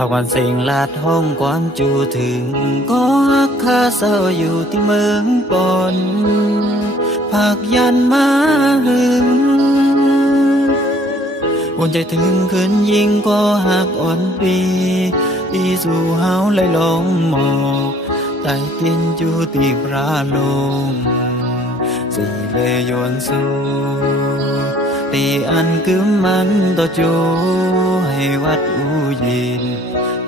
ากวันเสียงลาดห้องกวนจูถึงก็ฮักคาเศร้าอยู่ที่เมืองปนภาคยันมาหึงวนใจถึงคืนยิงก็หักอ่อนปีอีสู่เฮาไหลลงหมอกใต้ตินจูตีปราลงสีเลยโยนสู่ตีอันกึมมันต่อจูให้วัดอูยิน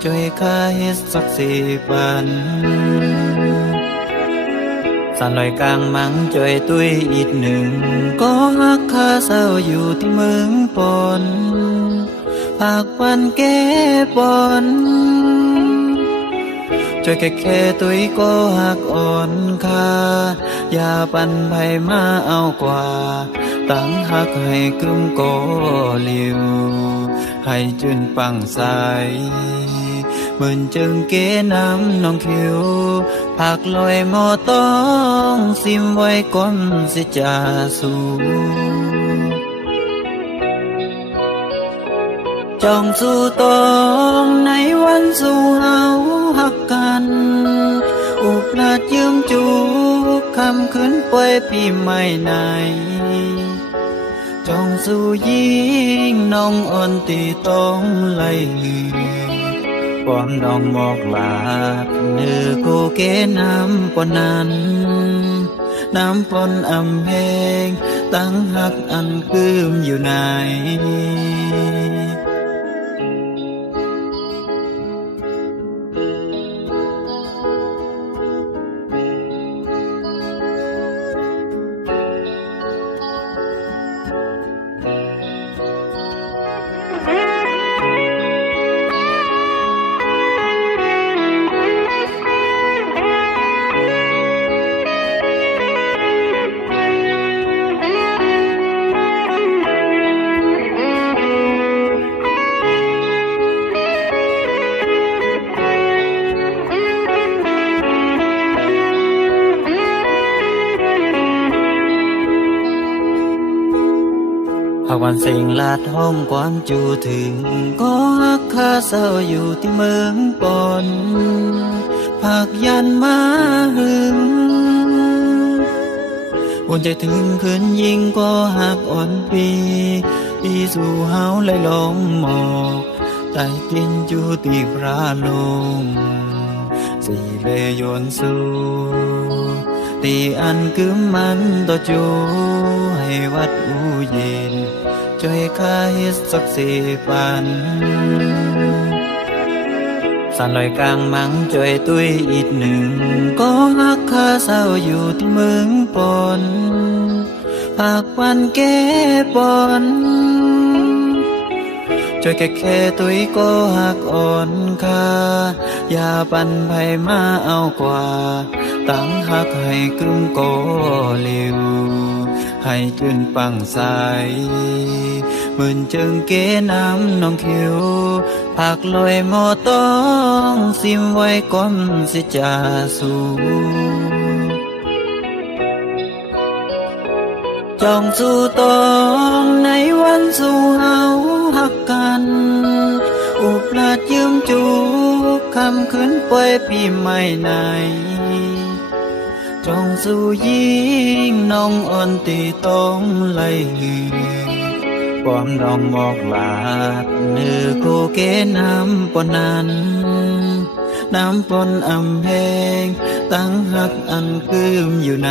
ช่วยข้าให้สักสี่ปันสันลอยกลางมังช่วยตุ้ยอีกหนึ่งก็ฮักข้าเศร้าอยู่ที่เมืองปนภาคปันแก้ปนช่วยแค่ตุ้ยก็หักอ่อนคาอย่าปันไผมาเอากว่าตั้งหักให้กึมโกเลียวให้จุนปังใสเหมือนจึงเกน้ำน้องคิวผักลอยหมอต้องซิมไว้ก่อนสิจาสู่จองสู่ตองในวันสู่เฮาหักกันอุปราชยืมจูคำคืนป่วยปีใหม่ไหนจองสู่ยิงน้องอ่อนตีต้องไล่ปอมน้องบอกลาดเนื้อโคเกน้ำปนนั้นน้ำปนอำเพงตั้งหักอันคืมอยู่ไหนภาควันเสียงลาดห้องกวนจูถึงก็ฮักคาเศร้าอยู่ที่เมืองปนภาคยันมาหึงวนใจถึงคืนยิงก็หักอ่อนปีอีสู่เฮาไหลลงหมอกใต้ตินจูตีปราลงสีเลยโยนสู่ตีอันกึมมันต่อจูให้วัดอูเย็นช่วยข้าให้สักสี่ปันสันลอยกลางมังช่วยตุ้ยอีกหนึ่งก็ฮักข้าเศร้าอยู่ที่เมืองปนภาคปันแก้ปนช่วยแค่ตุ้ยก็หักอ่อนคาอย่าปันไผมาเอากว่าตั้งหักให้กึมโกเลียวให้จุนปังใสเหมือนจึงเกน้ำน้องคิวผักลอยหมอต้องซิมไว้ก่อนสิจาสู่จองสู่ตองในวันสู่เฮาหักกันอุปราชยืมจูคำคืนป่วยปีใหม่ไหนจองสู่ยิงน้องอ่อนตีต้องไล่ปอมน้องบอกลาดเนื้อโคเกน้ำปนนั้นน้ำปนอำเพงตั้งหักอันคืมอยู่ไหน